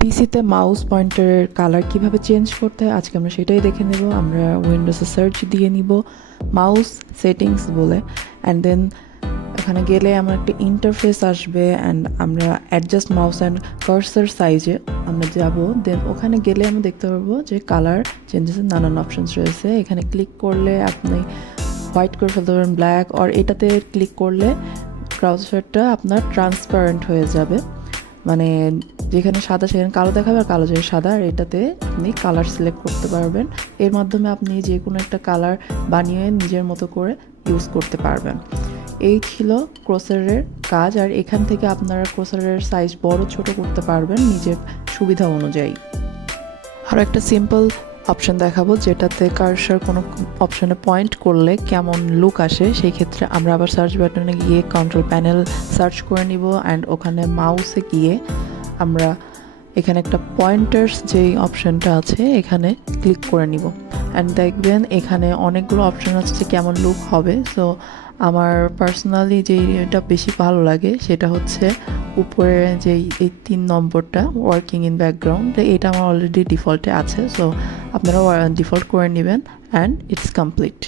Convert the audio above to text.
পিসিতে mouse পয়েন্টারের colour কিভাবে change করতে হয় আজকে আমরা সেটাই দেখে নেব। আমরা উইন্ডোজে সার্চ দিয়ে নিব মাউস সেটিংস বলে, অ্যান্ড দেন এখানে গেলে আমার একটা ইন্টারফেস আসবে অ্যান্ড আমরা অ্যাডজাস্ট মাউস অ্যান্ড কার্সার সাইজে আমরা যাব। দেন ওখানে গেলে আমরা দেখতে পারবো যে কালার চেঞ্জেসের নানান অপশানস রয়েছে। এখানে ক্লিক করলে আপনি হোয়াইট করে ফেলতে পারেন, ব্ল্যাক, আর এটাতে ক্লিক করলে ব্রাউজারটা আপনার ট্রান্সপারেন্ট হয়ে যাবে, মানে যেখানে সাদা সেখানে কালো দেখাবে, আর কালো যেখানে সাদা, আর এটাতে আপনি কালার সিলেক্ট করতে পারবেন। এর মাধ্যমে আপনি যে কোনো একটা কালার বানিয়ে নিজের মতো করে ইউজ করতে পারবেন। এই ছিল ক্রসারের কাজ, আর এখান থেকে আপনারা ক্রসারের সাইজ বড় ছোট করতে পারবেন নিজের সুবিধা অনুযায়ী। আরও একটা সিম্পল অপশান দেখাবো যেটাতে কার্সার কোনো অপশানে পয়েন্ট করলে কেমন লুক আসে। সেই ক্ষেত্রে আমরা আবার সার্চ বাটনে গিয়ে কন্ট্রোল প্যানেল সার্চ করে নিব, অ্যান্ড ওখানে মাউসে গিয়ে আমরা এখানে একটা পয়েন্টার্স যেই অপশানটা আছে এখানে ক্লিক করে নিব, অ্যান্ড দেখবেন এখানে অনেকগুলো অপশান আছে যে কেমন লুক হবে। সো আমার পার্সোনালি যেটা বেশি ভালো লাগে সেটা হচ্ছে উপরে যে এই 3 নম্বরটা ওয়ার্কিং ইন ব্যাকগ্রাউন্ড, এটা আমার অলরেডি ডিফল্টে আছে। সো আপনারা ডিফল্ট করে নেবেন অ্যান্ড ইটস কমপ্লিট।